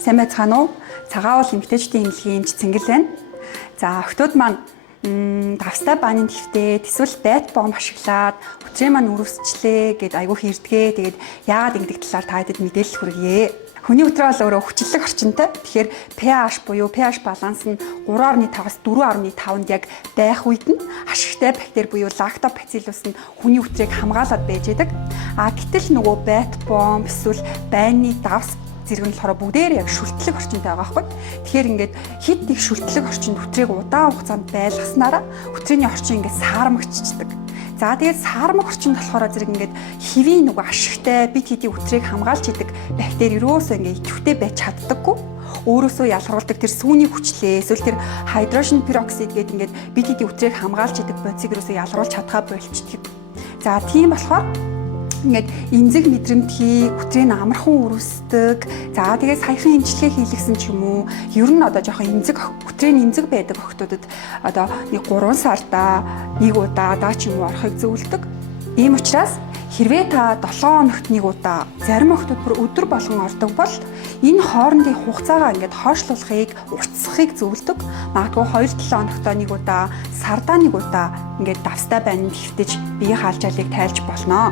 Сайн байцгаана уу? Цагаавал эмэгтэйчдийн эмнэлгийн эмч Цэнгэл байна. За охтууд маань давстай бааны твтэй эсвэл байт бомб ашиглаад өтрийн маань үрвсчлээ гэд айгүй хэрдэгэ. Тэгээд яагаад ингэдэг талаар та хэдэд мэдээлэл хүргье. Хүний өтрөө бол өөрөө хүчлэг орчинтой. Тэгэхээр pH буюу pH баланс нь 3.5-аас 4.5-нд яг байх үед нь ашигтай бактери буюу лактобациллус нь хүний өтрийг хамгаалаад байж байдаг. Гэтэл нөгөө байт бомб эсвэл байны давс зэрэг нь болохоор бүгдээр яг шүлтлэг орчинтой байгаа байхгүй. Тэгэхээр ингээд хит их шүлтлэг орчинд өтрийг удаан хугацаанд байлгаснараа өтрийн орчин ингээд саармагчдаг. За тэгээд саармаг орчинд болохоор зэрэг ингээд хэвийн нөгөө ашигтай бит хэдийн өтрийг хамгаалж идэг бактери ерөөсөө ингээд идэвхтэй байж чаддаггүй. Өөрөөсөө ялгаруулдаг тэр сүүний хүчлээ эсвэл тэр hydrogen peroxide гэдэг ингээд бит хэдийн өтрийг хамгаалж идэг бодисыг ерөөсөө ялгаруулж чадхаа болчихдөг. За тийм болохоор ингээд эмзэг мэдрэмтгий өтрийн амархан үрвсдэг. За тэгээд саяхан эмчилгээ хийлгсэн ч юм уу. Ер нь одоо жоохон өтрийн эмзэг байдаг охтуудад одоо нэг 3 сарда нэг удаа ч юм уу орохыг зөвлөдөг. Ийм учраас хэрвээ та 7 хоногт нэг удаа, зарим охтууд бүр өдөр болгон ордог бол энэ хоорондын хугацаагаа ингээд хойшлуулахыг, уртсахыг зөвлөдөг. Магадгүй 2-7 хоногтоо нэг удаа, сардаа нэг удаа ингээд давстай байна гэхдээ бие хаалжаалыг тайлж болно.